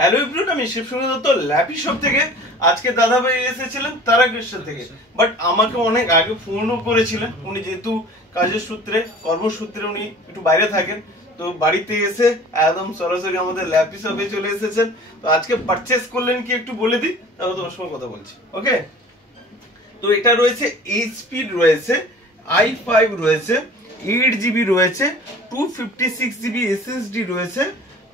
Hello everyone, আমি শিবসঙ্গী Dutta lappy shop থেকে। আজকে দাদা ভাই এসেছিলেন তারাকৃষ্ণ থেকে, বাট আমাকে অনেক আগে ফোনও করেছিলেন। উনি যেহেতু কাজের সূত্রে কর্মসূত্রে উনি একটু বাইরে থাকেন, তো বাড়িতে এসে একদম সরাসরি আমাদের ল্যাপি শপে চলে এসেছেন। তো আজকে পারচেস করলেন কি একটু বলে দিই, তারপর তোমার সঙ্গে কথা বলছি। ওকে, তো এটা রয়েছে এইচপি রয়েছে, i5 রয়েছে, 8GB রয়েছে, 256GB এসএসডি রয়েছে,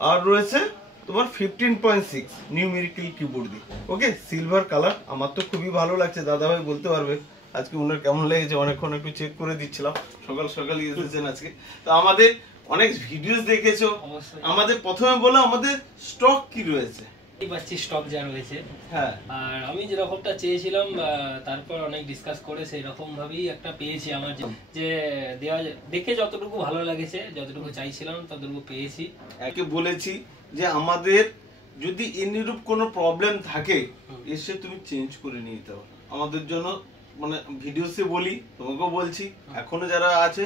আর রয়েছে তোমার 15.6 নিউমেরিক্যাল কিবোর্ড দিয়ে। ওকে, সিলভার কালার। আমার তো খুবই ভালো লাগছে, দাদা ভাই বলতে পারবে আজকে ওনার কেমন লেগেছে। অনেকক্ষণ একটু চেক করে দিচ্ছিলাম, সকাল সকাল এসেছেন আজকে। তো আমাদের অনেক ভিডিওস দেখেছো, আমাদের প্রথমে বলো আমাদের স্টক কি রয়েছে। স্টক যা রয়েছে, হ্যাঁ, আর আমি যেরকমটা চেয়েছিলাম তারপর অনেক ডিসকাস করে সেই রকম ভাবেই একটা পেয়েছি। আমার যে দেওয়া দেখে যতটুকু ভালো লাগেছে, যতটুকু চাইছিলাম ততটুকু পেয়েছি। একে বলেছি যে আমাদের যদি এনিরূপ কোনো প্রবলেম থাকে এসে তুমি চেঞ্জ করে নিয়ে যেতে হবে আমাদের জন্য। মানে ভিডিওসে বলি, তোমাকেও বলছি, এখনো যারা আছে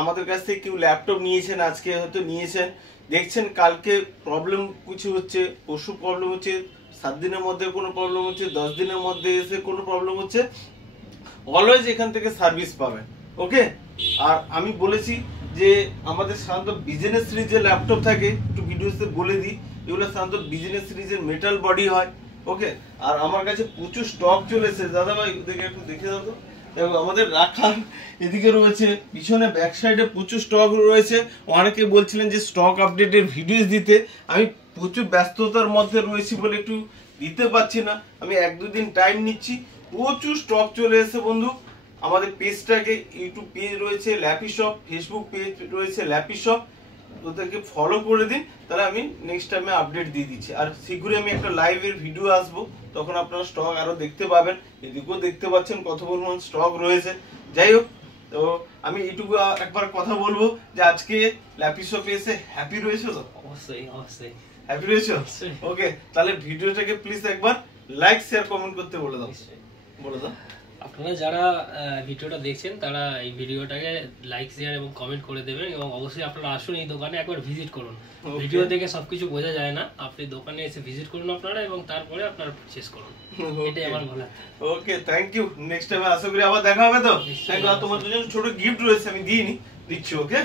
আমাদের কাছ থেকে কেউ ল্যাপটপ নিয়েছেন, আজকে হয়তো নিয়েছেন, দেখছেন কালকে প্রবলেম কিছু হচ্ছে, পরশু প্রবলেম হচ্ছে, 7 দিনের মধ্যে কোনো প্রবলেম হচ্ছে, 10 দিনের মধ্যে এসে কোনো প্রবলেম হচ্ছে, অলওয়েজ এখান থেকে সার্ভিস পাবেন। ওকে, আর আমি বলেছি যে আমাদের সাধারণত বিজনেস সিরিজের ল্যাপটপ থাকে, একটু ভিডিওতে বলে দিই, এগুলো সাধারণত বিজনেস সিরিজের মেটাল বডি হয়। ওকে, আর আমার কাছে প্রচুর স্টক চলেছে। দাদা ভাই ওদেরকে একটু দেখে দাও তো। দেখো আমাদের রাখার এদিকে রয়েছে, পিছনে ব্যাক সাইডে প্রচুর স্টক রয়েছে। অনেকে বলছিলেন যে স্টক আপডেটের ভিডিওস দিতে, আমি প্রচুর ব্যস্ততার মধ্যে রয়েছি বলে একটু দিতে পারছি না। আমি 1-2 দিন টাইম নিচ্ছি। প্রচুর স্টক চলে এসেছে বন্ধু। আমাদের পেজটাকে ইউটিউব পেজ রয়েছে ল্যাপি শপ, ফেসবুক পেজ রয়েছে ল্যাপি শপ, ওদেরকে ফলো করে দিন, তাহলে আমি নেক্সট টাইমে আপডেট দিয়ে দিচ্ছি। আর শীঘ্রই আমি একটা লাইভের ভিডিও আসবো, তখন আপনারা স্টক আরো দেখতে পাবেন। এদিকেও দেখতে পাচ্ছেন কত পরিমাণ স্টক রয়েছে। যাই হোক, তো আমি এইটুকু একবার কথা বলবো যে আজকে ল্যাপি শপে এসে হ্যাপি রয়েছে তো? অবশ্যই অবশ্যই হ্যাপি রয়েছে। ওকে, তাহলে ভিডিওটাকে প্লিজ একবার লাইক শেয়ার কমেন্ট করতে বলে দাও, বলে দাও। আপনারা যারা ভিডিওটা দেখছেন তারা এই ভিডিওটাকে লাইক শেয়ার এবং কমেন্ট করে দেবেন, এবং অবশ্যই আপনারা আসুন এই দোকানে, একবার ভিজিট করুন। ভিডিও দেখে সবকিছু বোঝা যায় না, আপনি দোকানে এসে ভিজিট করুন আপনারা, এবং তারপরে আপনারা পারচেজ করুন। এটাই আমার বলা। ওকে, থ্যাংক ইউ। নেক্সট টাইমে আশা করি আবার দেখা হবে। তো থ্যাংক ইউ। তোমার জন্য ছোট গিফট রয়েছে, আমি দিইনি, দিচ্ছি। ওকে।